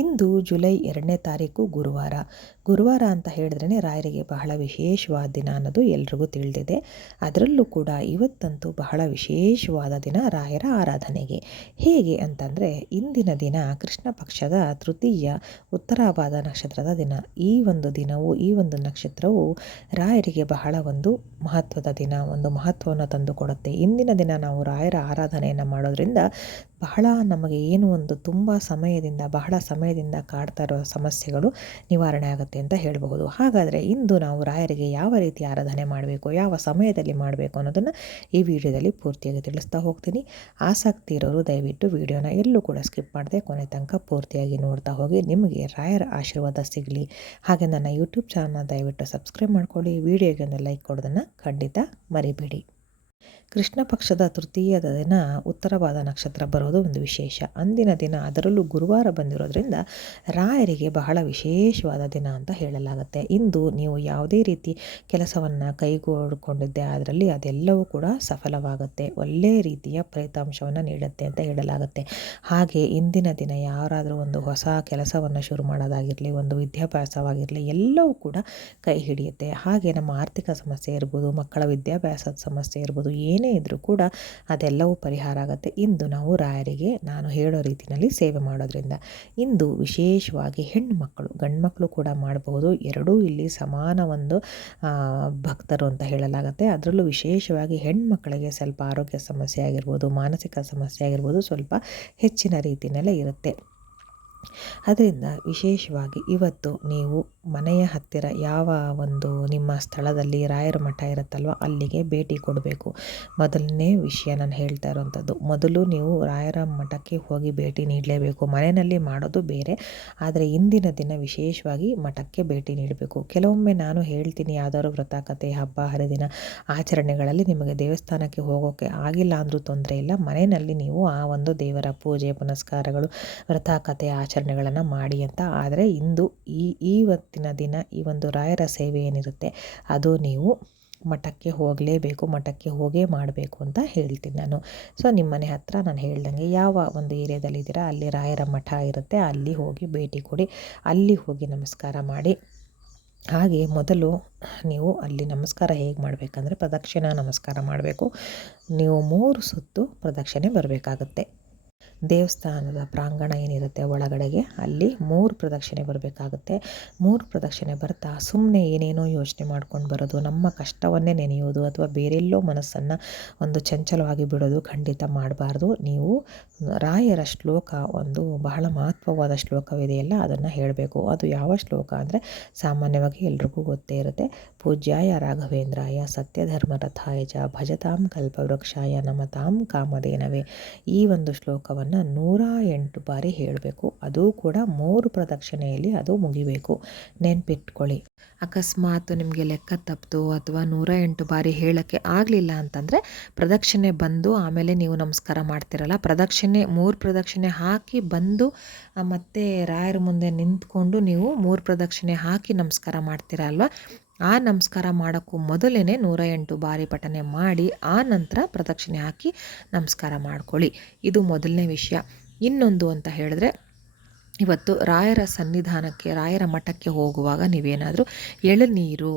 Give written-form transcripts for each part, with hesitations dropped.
ಇಂದು July 2ನೇ ತಾರೀಕು ಗುರುವಾರ ಅಂತ ಹೇಳಿದ್ರೇ ರಾಯರಿಗೆ ಬಹಳ ವಿಶೇಷವಾದ ದಿನ ಅನ್ನೋದು ಎಲ್ರಿಗೂ ತಿಳಿದಿದೆ. ಅದರಲ್ಲೂ ಕೂಡ ಇವತ್ತಂತೂ ಬಹಳ ವಿಶೇಷವಾದ ದಿನ ರಾಯರ ಆರಾಧನೆಗೆ. ಹೇಗೆ ಅಂತಂದರೆ ಇಂದಿನ ದಿನ ಕೃಷ್ಣ ಪಕ್ಷದ ತೃತೀಯ ಉತ್ತರಾಭಾದ ನಕ್ಷತ್ರದ ದಿನ. ಈ ಒಂದು ದಿನವು ಈ ಒಂದು ನಕ್ಷತ್ರವು ರಾಯರಿಗೆ ಬಹಳ ಒಂದು ಮಹತ್ವದ ದಿನ, ಒಂದು ಮಹತ್ವವನ್ನು ತಂದುಕೊಡುತ್ತೆ. ಇಂದಿನ ದಿನ ನಾವು ರಾಯರ ಆರಾಧನೆಯನ್ನು ಮಾಡೋದ್ರಿಂದ ಬಹಳ ನಮಗೆ ಏನು ಒಂದು ಬಹಳ ಸಮಯದಿಂದ ಕಾಡ್ತಾ ಇರೋ ಸಮಸ್ಯೆಗಳು ನಿವಾರಣೆ ಆಗುತ್ತೆ ಅಂತ ಹೇಳಬಹುದು. ಹಾಗಾದರೆ ಇಂದು ನಾವು ರಾಯರಿಗೆ ಯಾವ ರೀತಿ ಆರಾಧನೆ ಮಾಡಬೇಕು, ಯಾವ ಸಮಯದಲ್ಲಿ ಮಾಡಬೇಕು ಅನ್ನೋದನ್ನು ಈ ವಿಡಿಯೋದಲ್ಲಿ ಪೂರ್ತಿಯಾಗಿ ತಿಳಿಸ್ತಾ ಹೋಗ್ತೀನಿ. ಆಸಕ್ತಿ ಇರೋರು ದಯವಿಟ್ಟು ವಿಡಿಯೋನ ಎಲ್ಲೂ ಕೂಡ ಸ್ಕಿಪ್ ಮಾಡದೆ ಕೊನೆ ತನಕ ಪೂರ್ತಿಯಾಗಿ ನೋಡ್ತಾ ಹೋಗಿ. ನಿಮಗೆ ರಾಯರ ಆಶೀರ್ವಾದ ಸಿಗಲಿ. ಹಾಗೆ ನನ್ನ ಯೂಟ್ಯೂಬ್ ಚಾನಲ್ನ ದಯವಿಟ್ಟು ಸಬ್ಸ್ಕ್ರೈಬ್ ಮಾಡ್ಕೊಳ್ಳಿ. ವಿಡಿಯೋಗೆ ಒಂದು ಲೈಕ್ ಕೊಡೋದನ್ನು ಖಂಡಿತ ಮರಿಬೇಡಿ. ಕೃಷ್ಣ ಪಕ್ಷದ ತೃತೀಯದ ದಿನ ಉತ್ತರಭಾದ ನಕ್ಷತ್ರ ಬರೋದು ಒಂದು ವಿಶೇಷ. ಅಂದಿನ ದಿನ ಅದರಲ್ಲೂ ಗುರುವಾರ ಬಂದಿರೋದ್ರಿಂದ ರಾಯರಿಗೆ ಬಹಳ ವಿಶೇಷವಾದ ದಿನ ಅಂತ ಹೇಳಲಾಗುತ್ತೆ. ಇಂದು ನೀವು ಯಾವುದೇ ರೀತಿ ಕೆಲಸವನ್ನು ಕೈಗೊಳ್ಕೊಂಡಿದ್ದೆ ಅದರಲ್ಲಿ ಅದೆಲ್ಲವೂ ಕೂಡ ಸಫಲವಾಗುತ್ತೆ, ಒಳ್ಳೆಯ ರೀತಿಯ ಫಲಿತಾಂಶವನ್ನು ನೀಡುತ್ತೆ ಅಂತ ಹೇಳಲಾಗುತ್ತೆ. ಹಾಗೆ ಇಂದಿನ ದಿನ ಯಾರಾದರೂ ಒಂದು ಹೊಸ ಕೆಲಸವನ್ನು ಶುರು ಮಾಡೋದಾಗಿರಲಿ, ಒಂದು ವಿದ್ಯಾಭ್ಯಾಸವಾಗಿರಲಿ, ಎಲ್ಲವೂ ಕೂಡ ಕೈ ಹಿಡಿಯುತ್ತೆ. ಹಾಗೆ ನಮ್ಮ ಆರ್ಥಿಕ ಸಮಸ್ಯೆ ಇರ್ಬೋದು, ಮಕ್ಕಳ ವಿದ್ಯಾಭ್ಯಾಸದ ಸಮಸ್ಯೆ ಇರ್ಬೋದು, ಏನೇ ಇದ್ರೂ ಕೂಡ ಅದೆಲ್ಲವೂ ಪರಿಹಾರ ಆಗುತ್ತೆ ಇಂದು ನಾವು ರಾಯರಿಗೆ ನಾನು ಹೇಳೋ ರೀತಿಯಲ್ಲಿ ಸೇವೆ ಮಾಡೋದ್ರಿಂದ. ಇಂದು ವಿಶೇಷವಾಗಿ ಹೆಣ್ಣು ಮಕ್ಕಳು, ಗಂಡು ಮಕ್ಕಳು ಕೂಡ ಮಾಡಬಹುದು, ಎರಡೂ ಇಲ್ಲಿ ಸಮಾನ ಒಂದು ಭಕ್ತರು ಅಂತ ಹೇಳಲಾಗುತ್ತೆ. ಅದರಲ್ಲೂ ವಿಶೇಷವಾಗಿ ಹೆಣ್ಮಕ್ಕಳಿಗೆ ಸ್ವಲ್ಪ ಆರೋಗ್ಯ ಸಮಸ್ಯೆ ಆಗಿರ್ಬೋದು, ಮಾನಸಿಕ ಸಮಸ್ಯೆ ಆಗಿರ್ಬೋದು, ಸ್ವಲ್ಪ ಹೆಚ್ಚಿನ ರೀತಿಯಲ್ಲೇ ಇರುತ್ತೆ. ಅದರಿಂದ ವಿಶೇಷವಾಗಿ ಇವತ್ತು ನೀವು ಮನೆಯ ಹತ್ತಿರ ಯಾವ ಒಂದು ನಿಮ್ಮ ಸ್ಥಳದಲ್ಲಿ ರಾಯರ ಮಠ ಇರುತ್ತಲ್ವ ಅಲ್ಲಿಗೆ ಭೇಟಿ ಕೊಡಬೇಕು. ಮೊದಲನೇ ವಿಷಯ ನಾನು ಹೇಳ್ತಾ ಇರೋವಂಥದ್ದು, ಮೊದಲು ನೀವು ರಾಯರ ಮಠಕ್ಕೆ ಹೋಗಿ ಭೇಟಿ ನೀಡಲೇಬೇಕು. ಮನೆಯಲ್ಲಿ ಮಾಡೋದು ಬೇರೆ, ಆದರೆ ಇಂದಿನ ದಿನ ವಿಶೇಷವಾಗಿ ಮಠಕ್ಕೆ ಭೇಟಿ ನೀಡಬೇಕು. ಕೆಲವೊಮ್ಮೆ ನಾನು ಹೇಳ್ತೀನಿ, ಯಾವ್ದಾದ್ರು ವ್ರತಕಥೆ, ಹಬ್ಬ ಹರಿದಿನ ಆಚರಣೆಗಳಲ್ಲಿ ನಿಮಗೆ ದೇವಸ್ಥಾನಕ್ಕೆ ಹೋಗೋಕ್ಕೆ ಆಗಿಲ್ಲ ಅಂದರೂ ತೊಂದರೆ ಇಲ್ಲ, ಮನೆಯಲ್ಲಿ ನೀವು ಆ ಒಂದು ದೇವರ ಪೂಜೆ ಪುನಸ್ಕಾರಗಳು, ವ್ರತಕಥೆ ಆಚರಣೆಗಳನ್ನು ಮಾಡಿ ಅಂತ. ಆದರೆ ಇಂದು ಇವತ್ತಿನ ದಿನ ಈ ಒಂದು ರಾಯರ ಸೇವೆ ಏನಿರುತ್ತೆ ಅದು ನೀವು ಮಠಕ್ಕೆ ಹೋಗಲೇಬೇಕು, ಮಠಕ್ಕೆ ಹೋಗೇ ಮಾಡಬೇಕು ಅಂತ ಹೇಳ್ತೀನಿ ನಾನು. ಸೊ ನಿಮ್ಮ ಮನೆ ಹತ್ರ ನಾನು ಹೇಳ್ದಂಗೆ ಯಾವ ಒಂದು ಏರಿಯಾದಲ್ಲಿದ್ದೀರಾ ಅಲ್ಲಿ ರಾಯರ ಮಠ ಇರುತ್ತೆ, ಅಲ್ಲಿ ಹೋಗಿ ಭೇಟಿ ಕೊಡಿ, ಅಲ್ಲಿ ಹೋಗಿ ನಮಸ್ಕಾರ ಮಾಡಿ. ಹಾಗೆ ಮೊದಲು ನೀವು ಅಲ್ಲಿ ನಮಸ್ಕಾರ ಹೇಗೆ ಮಾಡಬೇಕಂದ್ರೆ ಪ್ರದಕ್ಷಿಣಾ ನಮಸ್ಕಾರ ಮಾಡಬೇಕು. ನೀವು 3 ಸುತ್ತು ಪ್ರದಕ್ಷಿಣೆ ಬರಬೇಕಾಗುತ್ತೆ. ದೇವಸ್ಥಾನದ ಪ್ರಾಂಗಣ ಏನಿರುತ್ತೆ ಒಳಗಡೆಗೆ ಅಲ್ಲಿ 3 ಪ್ರದಕ್ಷಿಣೆ ಬರಬೇಕಾಗುತ್ತೆ. 3 ಪ್ರದಕ್ಷಿಣೆ ಬರ್ತಾ ಸುಮ್ಮನೆ ಏನೇನೋ ಯೋಚನೆ ಮಾಡ್ಕೊಂಡು ಬರೋದು, ನಮ್ಮ ಕಷ್ಟವನ್ನೇ ನೆನೆಯೋದು ಅಥವಾ ಬೇರೆಲ್ಲೋ ಮನಸ್ಸನ್ನು ಒಂದು ಚಂಚಲವಾಗಿ ಬಿಡೋದು ಖಂಡಿತ ಮಾಡಬಾರ್ದು. ನೀವು ರಾಯರ ಶ್ಲೋಕ, ಒಂದು ಬಹಳ ಮಹತ್ವವಾದ ಶ್ಲೋಕವಿದೆಯಲ್ಲ ಅದನ್ನು ಹೇಳಬೇಕು. ಅದು ಯಾವ ಶ್ಲೋಕ ಅಂದರೆ ಸಾಮಾನ್ಯವಾಗಿ ಎಲ್ರಿಗೂ ಗೊತ್ತೇ ಇರುತ್ತೆ. ಪೂಜ್ಯಾಯ ರಾಘವೇಂದ್ರಾಯ ಸತ್ಯಧರ್ಮರಥಾಯ ಚ ಭಜತಾಂ ಕಲ್ಪವೃಕ್ಷಾಯ ನಮತಾಂ ಕಾಮಧೇನವೇ. ಈ ಒಂದು ಶ್ಲೋಕವನ್ನು 108 ಬಾರಿ ಹೇಳಬೇಕು. ಅದು ಕೂಡ 3 ಪ್ರದಕ್ಷಿಣೆಯಲ್ಲಿ ಅದು ಮುಗಿಬೇಕು, ನೆನ್ಪಿಟ್ಕೊಳ್ಳಿ. ಅಕಸ್ಮಾತ್ ನಿಮಗೆ ಲೆಕ್ಕ ತಪ್ಪಿತು ಅಥವಾ 108 ಬಾರಿ ಹೇಳೋಕ್ಕೆ ಆಗಲಿಲ್ಲ ಅಂತಂದರೆ ಪ್ರದಕ್ಷಿಣೆ ಬಂದು ಆಮೇಲೆ ನೀವು ನಮಸ್ಕಾರ ಮಾಡ್ತಿರಲ್ಲ, 3 ಪ್ರದಕ್ಷಿಣೆ ಹಾಕಿ ಬಂದು ಮತ್ತೆ ರಾಯರ ಮುಂದೆ ನಿಂತ್ಕೊಂಡು ನೀವು 3 ಪ್ರದಕ್ಷಿಣೆ ಹಾಕಿ ನಮಸ್ಕಾರ ಮಾಡ್ತೀರ ಅಲ್ವಾ, ಆ ನಮಸ್ಕಾರ ಮಾಡೋಕ್ಕೂ ಮೊದಲೇ 108 ಬಾರಿ ಪಠನೆ ಮಾಡಿ ಆ ನಂತರ ಪ್ರದಕ್ಷಿಣೆ ಹಾಕಿ ನಮಸ್ಕಾರ ಮಾಡ್ಕೊಳ್ಳಿ. ಇದು ಮೊದಲನೇ ವಿಷಯ. ಇನ್ನೊಂದು ಅಂತ ಹೇಳಿದ್ರೆ, ಇವತ್ತು ರಾಯರ ಸನ್ನಿಧಾನಕ್ಕೆ, ರಾಯರ ಮಠಕ್ಕೆ ಹೋಗುವಾಗ ನೀವೇನಾದರೂ ಎಳನೀರು,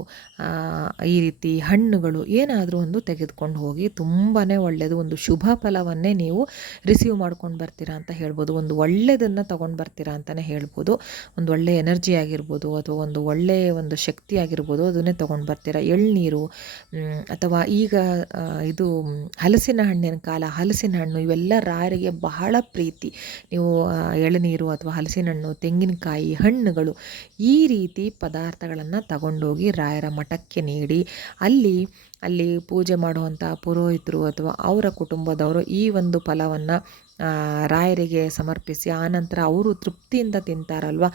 ಈ ರೀತಿ ಹಣ್ಣುಗಳು ಏನಾದರೂ ಒಂದು ತೆಗೆದುಕೊಂಡು ಹೋಗಿ. ತುಂಬಾ ಒಳ್ಳೆಯದು, ಒಂದು ಶುಭ ಫಲವನ್ನೇ ನೀವು ರಿಸೀವ್ ಮಾಡ್ಕೊಂಡು ಬರ್ತೀರಾ ಅಂತ ಹೇಳ್ಬೋದು. ಒಂದು ಒಳ್ಳೆಯದನ್ನು ತೊಗೊಂಡು ಬರ್ತೀರಾ ಅಂತಲೇ ಹೇಳ್ಬೋದು. ಒಂದು ಒಳ್ಳೆಯ ಎನರ್ಜಿ ಆಗಿರ್ಬೋದು ಅಥವಾ ಒಂದು ಒಳ್ಳೆಯ ಒಂದು ಶಕ್ತಿ ಆಗಿರ್ಬೋದು, ಅದನ್ನೇ ತೊಗೊಂಡು ಬರ್ತೀರಾ. ಎಳ್ನೀರು ಅಥವಾ ಈಗ ಇದು ಹಲಸಿನ ಹಣ್ಣಿನ ಕಾಲ, ಹಲಸಿನ ಹಣ್ಣು ಇವೆಲ್ಲ ರಾಯರಿಗೆ ಬಹಳ ಪ್ರೀತಿ. ನೀವು ಎಳನೀರು ಅಥವಾ ಹಲಸಿನ ಹಣ್ಣು, ತೆಂಗಿನಕಾಯಿ, ಹಣ್ಣುಗಳು ಈ ರೀತಿ ಪದಾರ್ಥಗಳನ್ನು ತಗೊಂಡೋಗಿ ರಾಯರ ಮಠಕ್ಕೆ ನೀಡಿ ಅಲ್ಲಿ ಪೂಜೆ ಮಾಡುವಂಥ ಪುರೋಹಿತರು ಅಥವಾ ಅವರ ಕುಟುಂಬದವರು ಈ ಒಂದು ಫಲವನ್ನು ರಾಯರಿಗೆ ಸಮರ್ಪಿಸಿ ಆನಂತರ ಅವರು ತೃಪ್ತಿಯಿಂದ ತಿಂತಾರಲ್ವ,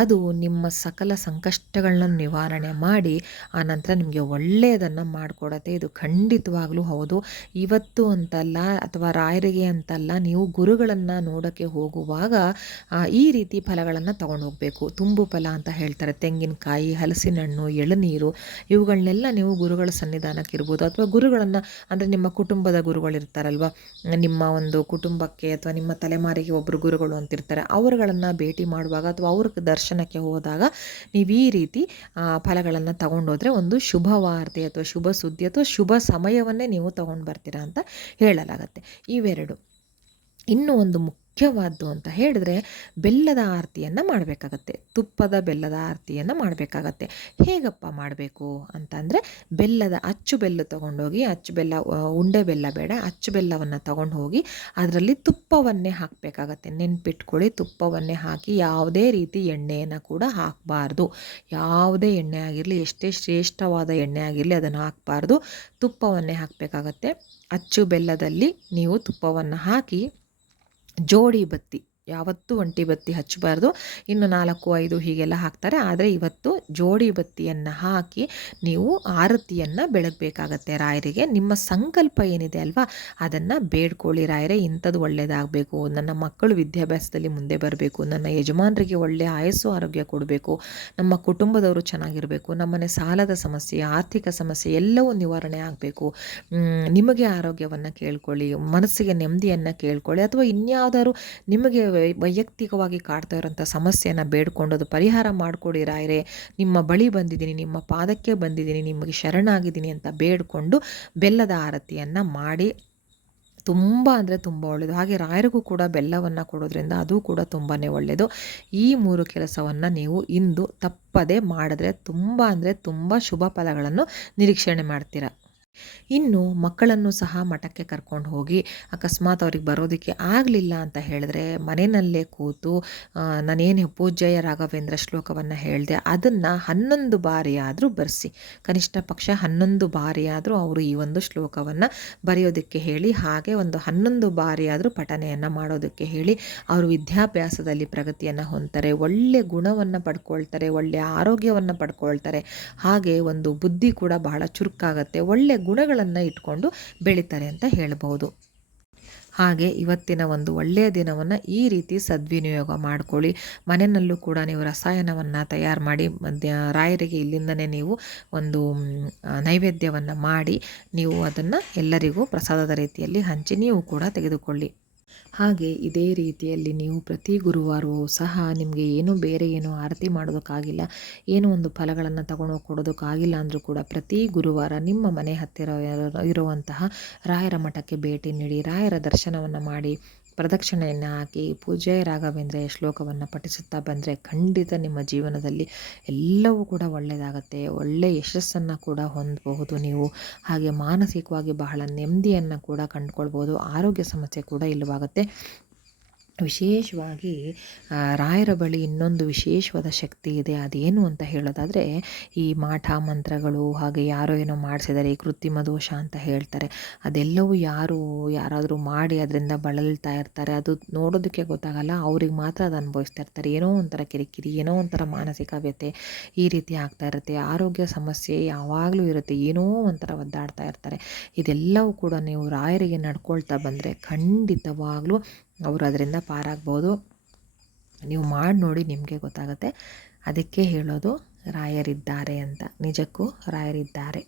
ಅದು ನಿಮ್ಮ ಸಕಲ ಸಂಕಷ್ಟಗಳನ್ನ ನಿವಾರಣೆ ಮಾಡಿ ಆನಂತರ ನಿಮಗೆ ಒಳ್ಳೆಯದನ್ನು ಮಾಡಿಕೊಡತ್ತೆ. ಇದು ಖಂಡಿತವಾಗ್ಲೂ ಹೌದು. ಇವತ್ತು ಅಂತಲ್ಲ ಅಥವಾ ರಾಯರಿಗೆ ಅಂತಲ್ಲ, ನೀವು ಗುರುಗಳನ್ನು ನೋಡೋಕ್ಕೆ ಹೋಗುವಾಗ ಈ ರೀತಿ ಫಲಗಳನ್ನು ತಗೊಂಡು ಹೋಗಬೇಕು. ತುಂಬು ಫಲ ಅಂತ ಹೇಳ್ತಾರೆ, ತೆಂಗಿನಕಾಯಿ, ಹಲಸಿನ ಹಣ್ಣು, ಎಳನೀರು ಇವುಗಳನ್ನೆಲ್ಲ ನೀವು ಗುರುಗಳ ಸನ್ನಿಧಾನಕ್ಕೆ ಇರ್ಬೋದು ಅಥವಾ ಗುರುಗಳನ್ನು ಅಂದರೆ ನಿಮ್ಮ ಕುಟುಂಬದ ಗುರುಗಳಿರ್ತಾರಲ್ವ, ನಿಮ್ಮ ಒಂದು ಕುಟುಂಬಕ್ಕೆ ಕುಟುಂಬಕ್ಕೆ ಅಥವಾ ನಿಮ್ಮ ತಲೆಮಾರಿಗೆ ಒಬ್ಬರು ಗುರುಗಳು ಅಂತಿರ್ತಾರೆ, ಅವರುಗಳನ್ನು ಭೇಟಿ ಮಾಡುವಾಗ ಅಥವಾ ಅವ್ರ ದರ್ಶನಕ್ಕೆ ಹೋದಾಗ ನೀವು ಈ ರೀತಿ ಫಲಗಳನ್ನು ತಗೊಂಡೋದ್ರೆ ಒಂದು ಶುಭ ವಾರ್ತೆ ಅಥವಾ ಶುಭ ಸುದ್ದಿ ಅಥವಾ ಶುಭ ಸಮಯವನ್ನೇ ನೀವು ತಗೊಂಡು ಬರ್ತೀರಾ ಅಂತ ಹೇಳಲಾಗತ್ತೆ. ಇವೆರಡು. ಇನ್ನೂ ಒಂದು ಮುಖ್ಯವಾದ್ದು ಅಂತ ಹೇಳಿದ್ರೆ ಬೆಲ್ಲದ ಆರತಿಯನ್ನು ಮಾಡಬೇಕಾಗತ್ತೆ. ತುಪ್ಪದ ಬೆಲ್ಲದ ಆರತಿಯನ್ನು ಮಾಡಬೇಕಾಗತ್ತೆ. ಹೇಗಪ್ಪ ಮಾಡಬೇಕು ಅಂತಂದರೆ, ಅಚ್ಚು ಬೆಲ್ಲ ತೊಗೊಂಡೋಗಿ, ಅಚ್ಚು ಬೆಲ್ಲ, ಉಂಡೆ ಬೆಲ್ಲ ಬೇಡ, ಅಚ್ಚು ಬೆಲ್ಲವನ್ನು ತೊಗೊಂಡು ಹೋಗಿ ಅದರಲ್ಲಿ ತುಪ್ಪವನ್ನೇ ಹಾಕಬೇಕಾಗತ್ತೆ. ನೆನ್ಪಿಟ್ಕೊಳ್ಳಿ, ತುಪ್ಪವನ್ನೇ ಹಾಕಿ ಯಾವುದೇ ರೀತಿ ಎಣ್ಣೆಯನ್ನು ಕೂಡ ಹಾಕಬಾರ್ದು. ಯಾವುದೇ ಎಣ್ಣೆ ಆಗಿರಲಿ, ಎಷ್ಟೇ ಶ್ರೇಷ್ಠವಾದ ಎಣ್ಣೆ ಆಗಿರಲಿ ಅದನ್ನು ಹಾಕಬಾರ್ದು. ತುಪ್ಪವನ್ನೇ ಹಾಕಬೇಕಾಗತ್ತೆ. ಅಚ್ಚು ಬೆಲ್ಲದಲ್ಲಿ ನೀವು ತುಪ್ಪವನ್ನು ಹಾಕಿ ಜೋಡಿ ಬತ್ತಿ, ಯಾವತ್ತೂ ಒಂಟಿ ಬತ್ತಿ ಹಚ್ಚಬಾರ್ದು. ಇನ್ನು 4, 5 ಹೀಗೆಲ್ಲ ಹಾಕ್ತಾರೆ. ಆದರೆ ಇವತ್ತು ಜೋಡಿ ಬತ್ತಿಯನ್ನು ಹಾಕಿ ನೀವು ಆರತಿಯನ್ನು ಬೆಳಗಬೇಕಾಗತ್ತೆ ರಾಯರಿಗೆ. ನಿಮ್ಮ ಸಂಕಲ್ಪ ಏನಿದೆ ಅಲ್ವಾ, ಅದನ್ನು ಬೇಡ್ಕೊಳ್ಳಿ. ರಾಯರೇ, ಇಂಥದ್ದು ಒಳ್ಳೆಯದಾಗಬೇಕು, ನನ್ನ ಮಕ್ಕಳು ವಿದ್ಯಾಭ್ಯಾಸದಲ್ಲಿ ಮುಂದೆ ಬರಬೇಕು, ನನ್ನ ಯಜಮಾನರಿಗೆ ಒಳ್ಳೆಯ ಆಯಸ್ಸು ಆರೋಗ್ಯ ಕೊಡಬೇಕು, ನಮ್ಮ ಕುಟುಂಬದವರು ಚೆನ್ನಾಗಿರಬೇಕು, ನಮ್ಮನೆ ಸಾಲದ ಸಮಸ್ಯೆ, ಆರ್ಥಿಕ ಸಮಸ್ಯೆ ಎಲ್ಲವೂ ನಿವಾರಣೆ ಆಗಬೇಕು, ನಿಮಗೆ ಆರೋಗ್ಯವನ್ನು ಕೇಳ್ಕೊಳ್ಳಿ, ಮನಸ್ಸಿಗೆ ನೆಮ್ಮದಿಯನ್ನು ಕೇಳ್ಕೊಳ್ಳಿ, ಅಥವಾ ಇನ್ಯಾವುದಾದ್ರು ನಿಮಗೆ ವೈಯಕ್ತಿಕವಾಗಿ ಕಾಡ್ತಾ ಇರೋಂಥ ಸಮಸ್ಯೆಯನ್ನು ಬೇಡ್ಕೊಂಡು ಅದು ಪರಿಹಾರ ಮಾಡಿಕೊಡಿ ರಾಯರೇ, ನಿಮ್ಮ ಬಳಿ ಬಂದಿದ್ದೀನಿ, ನಿಮ್ಮ ಪಾದಕ್ಕೆ ಬಂದಿದ್ದೀನಿ, ನಿಮಗೆ ಶರಣಾಗಿದ್ದೀನಿ ಅಂತ ಬೇಡಿಕೊಂಡು ಬೆಲ್ಲದ ಆರತಿಯನ್ನು ಮಾಡಿ. ತುಂಬ ಅಂದರೆ ತುಂಬ ಒಳ್ಳೆಯದು. ಹಾಗೆ ರಾಯರಿಗೂ ಕೂಡ ಬೆಲ್ಲವನ್ನು ಕೊಡೋದ್ರಿಂದ ಅದು ಕೂಡ ತುಂಬಾ ಒಳ್ಳೆಯದು. ಈ 3 ಕೆಲಸವನ್ನು ನೀವು ಇಂದು ತಪ್ಪದೆ ಮಾಡಿದ್ರೆ ತುಂಬ ಅಂದರೆ ತುಂಬ ಶುಭ ಫಲಗಳನ್ನು ನಿರೀಕ್ಷಣೆ ಮಾಡ್ತೀರಾ. ಇನ್ನು ಮಕ್ಕಳನ್ನು ಸಹ ಮಠಕ್ಕೆ ಕರ್ಕೊಂಡು ಹೋಗಿ ಅಕಸ್ಮಾತ್ ಅವ್ರಿಗೆ ಬರೋದಕ್ಕೆ ಆಗಲಿಲ್ಲ ಅಂತ ಹೇಳಿದ್ರೆ ಮನೆಯಲ್ಲೇ ಕೂತು ನಾನೇನು ಪೂಜ್ಯ ರಾಘವೇಂದ್ರ ಶ್ಲೋಕವನ್ನು ಹೇಳಿದೆ ಅದನ್ನು 11 ಬಾರಿಯಾದರೂ ಬರೆಸಿ. ಕನಿಷ್ಠ ಪಕ್ಷ 11 ಬಾರಿಯಾದರೂ ಅವರು ಈ ಒಂದು ಶ್ಲೋಕವನ್ನು ಬರೆಯೋದಕ್ಕೆ ಹೇಳಿ. ಹಾಗೆ ಒಂದು 11 ಬಾರಿಯಾದರೂ ಪಠನೆಯನ್ನು ಮಾಡೋದಕ್ಕೆ ಹೇಳಿ. ಅವರು ವಿದ್ಯಾಭ್ಯಾಸದಲ್ಲಿ ಪ್ರಗತಿಯನ್ನು ಹೊಂದ್ತಾರೆ, ಒಳ್ಳೆಯ ಗುಣವನ್ನು ಪಡ್ಕೊಳ್ತಾರೆ, ಒಳ್ಳೆಯ ಆರೋಗ್ಯವನ್ನು ಪಡ್ಕೊಳ್ತಾರೆ. ಹಾಗೆ ಒಂದು ಬುದ್ಧಿ ಕೂಡ ಬಹಳ ಚುರುಕಾಗತ್ತೆ, ಒಳ್ಳೆಯ ಗುಣಗಳನ್ನು ಇಟ್ಕೊಂಡು ಬೆಳೀತಾರೆ ಅಂತ ಹೇಳ್ಬೋದು. ಹಾಗೆ ಇವತ್ತಿನ ಒಂದು ಒಳ್ಳೆಯ ದಿನವನ್ನು ಈ ರೀತಿ ಸದ್ವಿನಿಯೋಗ ಮಾಡ್ಕೊಳ್ಳಿ. ಮನೆಯಲ್ಲೂ ಕೂಡ ನೀವು ರಸಾಯನವನ್ನು ತಯಾರು ಮಾಡಿ ರಾಯರಿಗೆ ಇಲ್ಲಿಂದನೇ ನೀವು ಒಂದು ನೈವೇದ್ಯವನ್ನು ಮಾಡಿ ನೀವು ಅದನ್ನು ಎಲ್ಲರಿಗೂ ಪ್ರಸಾದದ ರೀತಿಯಲ್ಲಿ ಹಂಚಿ ನೀವು ಕೂಡ ತೆಗೆದುಕೊಳ್ಳಿ. ಹಾಗೆ ಇದೇ ರೀತಿಯಲ್ಲಿ ನೀವು ಪ್ರತಿ ಗುರುವಾರವೂ ಸಹ ನಿಮಗೆ ಬೇರೆ ಏನು ಆರತಿ ಮಾಡೋದಕ್ಕಾಗಿಲ್ಲ, ಏನೋ ಒಂದು ಫಲಗಳನ್ನು ತಗೊಂಡೋಗಿ ಕೊಡೋದಕ್ಕಾಗಿಲ್ಲ ಅಂದರೂ ಕೂಡ ಪ್ರತಿ ಗುರುವಾರ ನಿಮ್ಮ ಮನೆ ಹತ್ತಿರ ಇರುವಂತಹ ರಾಯರ ಮಠಕ್ಕೆ ಭೇಟಿ ನೀಡಿ, ರಾಯರ ದರ್ಶನವನ್ನು ಮಾಡಿ, ಪ್ರದಕ್ಷಿಣೆಯನ್ನು ಹಾಕಿ, ಪೂಜ್ಯ ರಾಘವೇಂದ್ರ ಶ್ಲೋಕವನ್ನು ಪಠಿಸುತ್ತಾ ಬಂದರೆ ಖಂಡಿತ ನಿಮ್ಮ ಜೀವನದಲ್ಲಿ ಎಲ್ಲವೂ ಕೂಡ ಒಳ್ಳೆಯದಾಗತ್ತೆ. ಒಳ್ಳೆಯ ಯಶಸ್ಸನ್ನು ಕೂಡ ಹೊಂದಬಹುದು ನೀವು. ಹಾಗೆ ಮಾನಸಿಕವಾಗಿ ಬಹಳ ನೆಮ್ಮದಿಯನ್ನು ಕೂಡ ಕಂಡುಕೊಳ್ಬೋದು. ಆರೋಗ್ಯ ಸಮಸ್ಯೆ ಕೂಡ ಇಲ್ಲವಾಗುತ್ತೆ. ವಿಶೇಷವಾಗಿ ರಾಯರ ಬಳಿ ಇನ್ನೊಂದು ವಿಶೇಷವಾದ ಶಕ್ತಿ ಇದೆ. ಅದೇನು ಅಂತ ಹೇಳೋದಾದರೆ, ಈ ಮಾಠ ಮಂತ್ರಗಳು, ಹಾಗೆ ಯಾರೋ ಏನೋ ಮಾಡಿಸಿದ್ದಾರೆ, ಈ ಕೃತ್ರಿಮ ದೋಷ ಅಂತ ಹೇಳ್ತಾರೆ, ಅದೆಲ್ಲವೂ ಯಾರಾದರೂ ಮಾಡಿ ಅದರಿಂದ ಬಳಲ್ತಾ ಇರ್ತಾರೆ. ಅದು ನೋಡೋದಕ್ಕೆ ಗೊತ್ತಾಗಲ್ಲ, ಅವ್ರಿಗೆ ಮಾತ್ರ ಅದು ಅನುಭವಿಸ್ತಾ ಇರ್ತಾರೆ. ಏನೋ ಒಂಥರ ಕಿರಿಕಿರಿ, ಏನೋ ಒಂಥರ ಮಾನಸಿಕ ವ್ಯಥೆ ಈ ರೀತಿ ಆಗ್ತಾ ಇರುತ್ತೆ. ಆರೋಗ್ಯ ಸಮಸ್ಯೆ ಯಾವಾಗಲೂ ಇರುತ್ತೆ, ಏನೋ ಒಂಥರ ಒದ್ದಾಡ್ತಾ ಇರ್ತಾರೆ. ಇದೆಲ್ಲವೂ ಕೂಡ ನೀವು ರಾಯರಿಗೆ ನಡ್ಕೊಳ್ತಾ ಬಂದರೆ ಖಂಡಿತವಾಗ್ಲೂ ಅವರು ಅದರಿಂದ ಪಾರಾಗ್ಬೋದು. ನೀವು ಮಾಡಿ ನೋಡಿ, ನಿಮಗೆ ಗೊತ್ತಾಗುತ್ತೆ. ಅದಕ್ಕೆ ಹೇಳೋದು ರಾಯರಿದ್ದಾರೆ ಅಂತ. ನಿಜಕ್ಕೂ ರಾಯರಿದ್ದಾರೆ.